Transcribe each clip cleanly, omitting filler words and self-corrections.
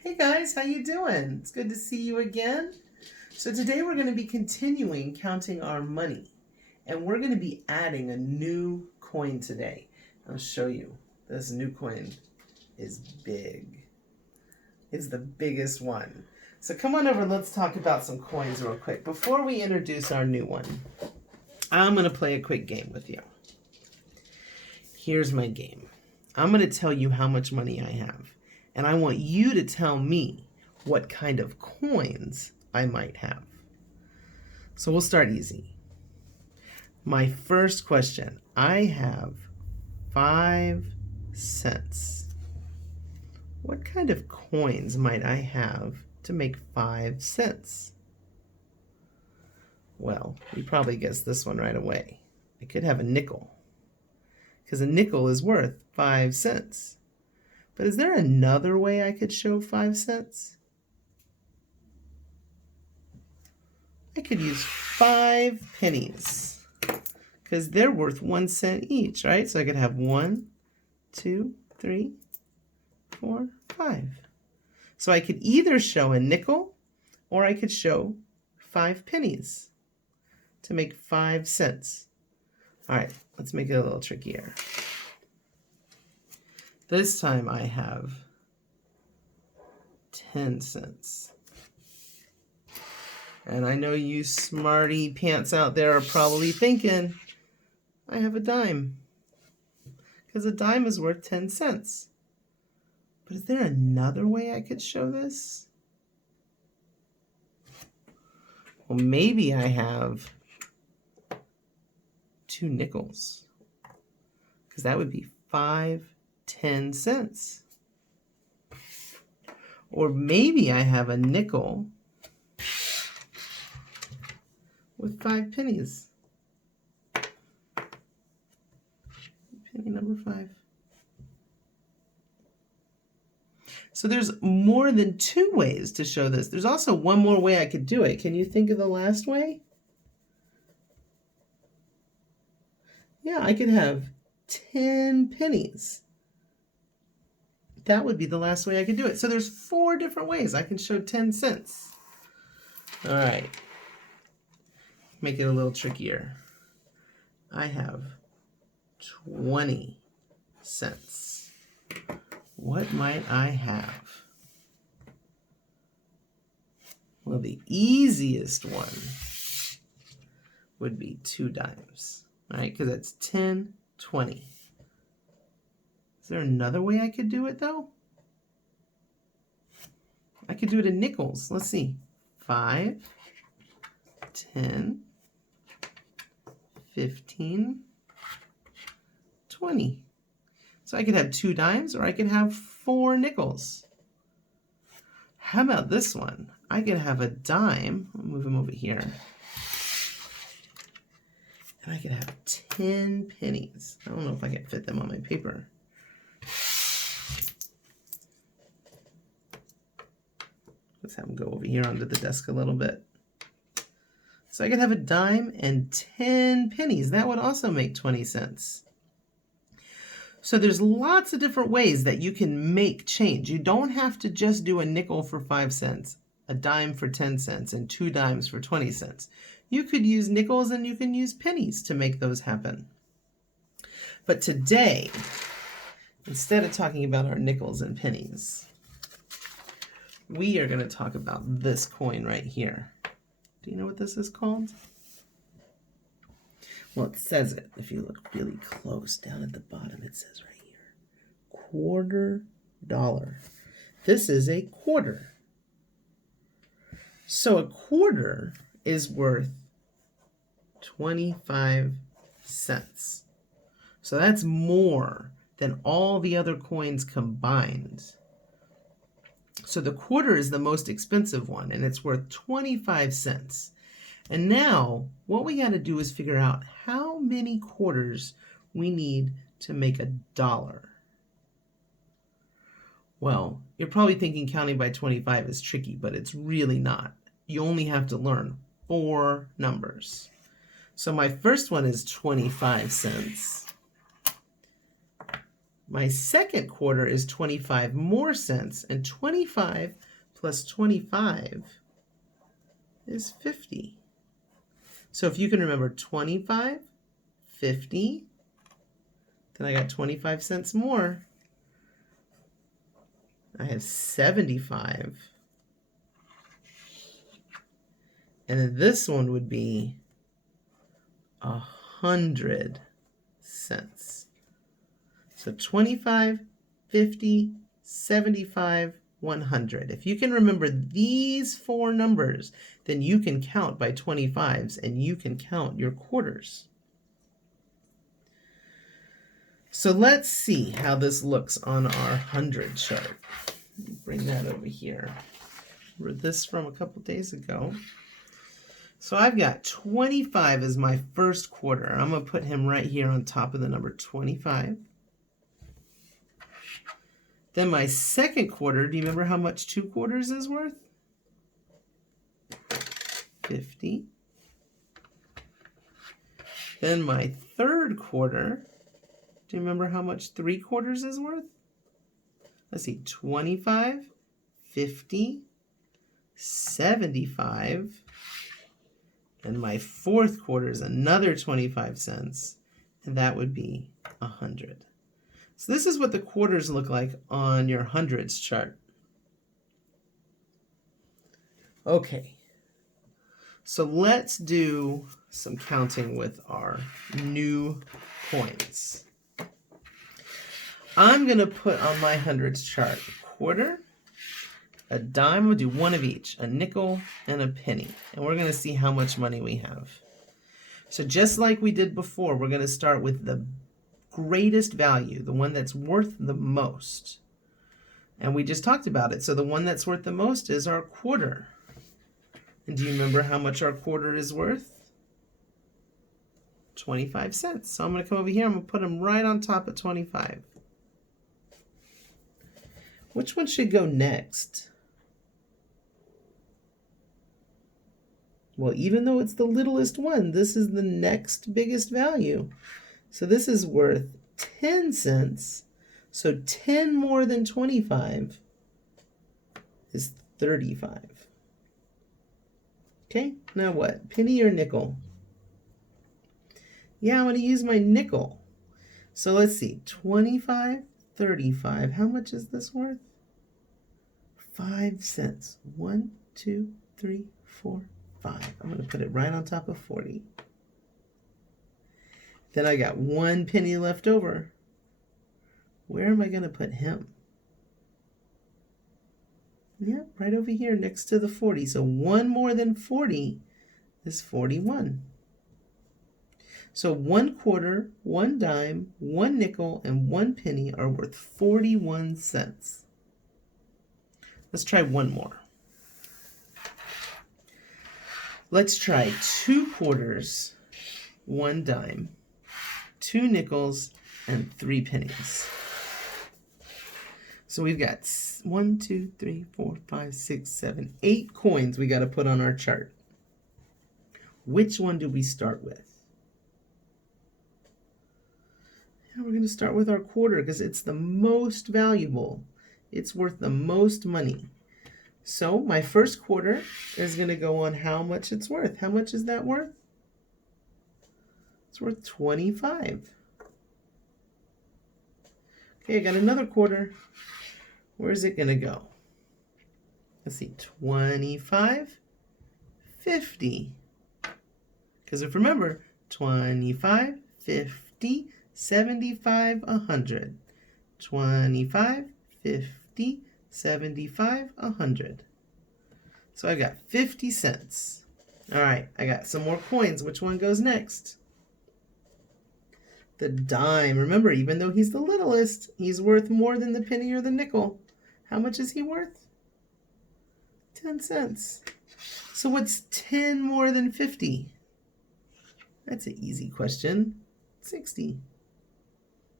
Hey guys, how you doing? It's good to see you again. So today we're going to be continuing counting our money, and we're going to be adding a new coin today. I'll show you. This new coin is big. It's the biggest one. So come on over, let's talk about some coins real quick. Before we introduce our new one, I'm going to play a quick game with you. Here's my game. I'm going to tell you how much money I have, and I want you to tell me what kind of coins I might have. So we'll start easy. My first question, I have 5 cents. What kind of coins might I have to make 5 cents? Well, you probably guessed this one right away. I could have a nickel, because a nickel is worth 5 cents. But is there another way I could show 5 cents? I could use 5 pennies, because they're worth 1 cent each, right? So I could have 1, 2, 3, 4, 5. So I could either show a nickel or I could show 5 pennies to make 5 cents. All right, let's make it a little trickier. This time I have 10 cents. And I know you smarty pants out there are probably thinking, I have a dime, because a dime is worth 10 cents. But is there another way I could show this? Well, maybe I have 2 nickels, because that would be 5 10 cents. Or maybe I have a nickel with 5 pennies. Penny number 5. So there's more than 2 ways to show this. There's also one more way I could do it. Can you think of the last way? Yeah, I could have 10 pennies. That would be the last way I could do it. So there's 4 different ways I can show 10 cents. All right. Make it a little trickier. I have 20 cents. What might I have? Well, the easiest one would be 2 dimes, right? Because that's 10, 20. Is there another way I could do it, though? I could do it in nickels. Let's see. 5, 10, 15, 20. So I could have 2 dimes or I could have 4 nickels. How about this one? I could have a dime. I'll move him over here. And I could have 10 pennies. I don't know if I can fit them on my paper. Let's have them go over here onto the desk a little bit. So I could have a dime and 10 pennies. That would also make 20 cents. So there's lots of different ways that you can make change. You don't have to just do a nickel for 5 cents, a dime for 10 cents, and 2 dimes for 20 cents. You could use nickels and you can use pennies to make those happen. But today, instead of talking about our nickels and pennies, we are going to talk about this coin right here. Do you know what this is called? Well, it says it. If you look really close down at the bottom, it says right here, $quarter. This is a quarter. So a quarter is worth 25 cents. So that's more than all the other coins combined. So the quarter is the most expensive one, and it's worth 25 cents. And now what we got to do is figure out how many quarters we need to make $1. Well, you're probably thinking counting by 25 is tricky, but it's really not. You only have to learn 4 numbers. So my first one is 25 cents. My second quarter is 25 more cents, and 25 plus 25 is 50. So if you can remember 25, 50, then I got 25 cents more. I have 75. And then this one would be 100 cents. So 25, 50, 75, 100. If you can remember these four numbers, then you can count by 25s and you can count your quarters. So let's see how this looks on our 100 chart. Bring that over here. Read this from a couple days ago. So I've got 25 as my first quarter. I'm going to put him right here on top of the number 25. Then my second quarter, do you remember how much 2 quarters is worth? 50. Then my third quarter, do you remember how much 3 quarters is worth? Let's see, 25, 50, 75, and my fourth quarter is another 25 cents, and that would be 100. So this is what the quarters look like on your hundreds chart. Okay, so let's do some counting with our new coins. I'm going to put on my hundreds chart a quarter, a dime. We'll do one of each, a nickel and a penny. And we're going to see how much money we have. So just like we did before, we're going to start with the greatest value, the one that's worth the most. And we just talked about it. So the one that's worth the most is our quarter. And do you remember how much our quarter is worth? 25 cents. So I'm going to come over here. I'm going to put them right on top of 25. Which one should go next? Well, even though it's the littlest one, this is the next biggest value. So this is worth 10 cents. So 10 more than 25 is 35. Okay, now what? Penny or nickel? Yeah, I'm going to use my nickel. So let's see, 25, 35. How much is this worth? 5 cents. 1, 2, 3, 4, 5. I'm going to put it right on top of 40. Then I got 1 penny left over. Where am I going to put him? Yeah, right over here next to the 40. So 1 more than 40 is 41. So 1 quarter, 1 dime, 1 nickel, and 1 penny are worth 41 cents. Let's try one more. Let's try 2 quarters, 1 dime, 2 nickels, and 3 pennies. So we've got 1, 2, 3, 4, 5, 6, 7, 8 coins we got to put on our chart. Which one do we start with? Yeah, we're going to start with our quarter because it's the most valuable. It's worth the most money. So my first quarter is going to go on how much it's worth. How much is that worth? It's worth 25. Okay, I got another quarter. Where's it going to go? Let's see, 25, 50. Because if remember, 25, 50, 75, 100. 25, 50, 75, 100. So I got 50 cents. All right, I got some more coins. Which one goes next? The dime. Remember, even though he's the littlest, he's worth more than the penny or the nickel. How much is he worth? 10 cents. So what's 10 more than 50? That's an easy question. 60.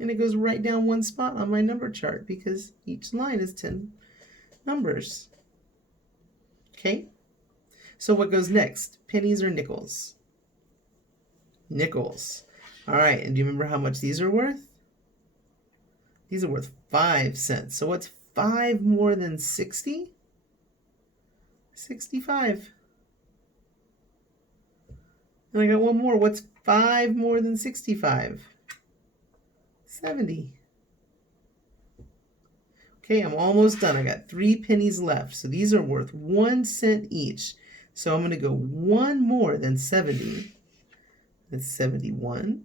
And it goes right down one spot on my number chart because each line is 10 numbers. Okay, so what goes next? Pennies or nickels? Nickels. All right, and do you remember how much these are worth? These are worth 5 cents. So what's 5 more than 60? 65. And I got one more. What's 5 more than 65? 70. Okay, I'm almost done. I got 3 pennies left. So these are worth 1 cent each. So I'm going to go one more than 70. That's 71.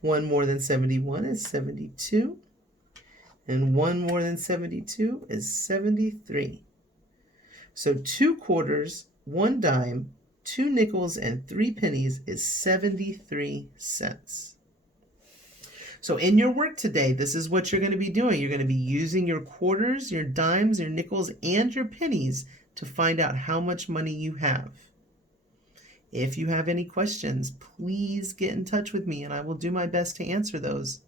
One more than 71 is 72. And one more than 72 is 73. So 2 quarters, 1 dime, 2 nickels, and 3 pennies is 73 cents. So in your work today, this is what you're going to be doing. You're going to be using your quarters, your dimes, your nickels, and your pennies to find out how much money you have. If you have any questions, please get in touch with me and I will do my best to answer those.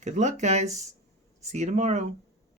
Good luck, guys. See you tomorrow.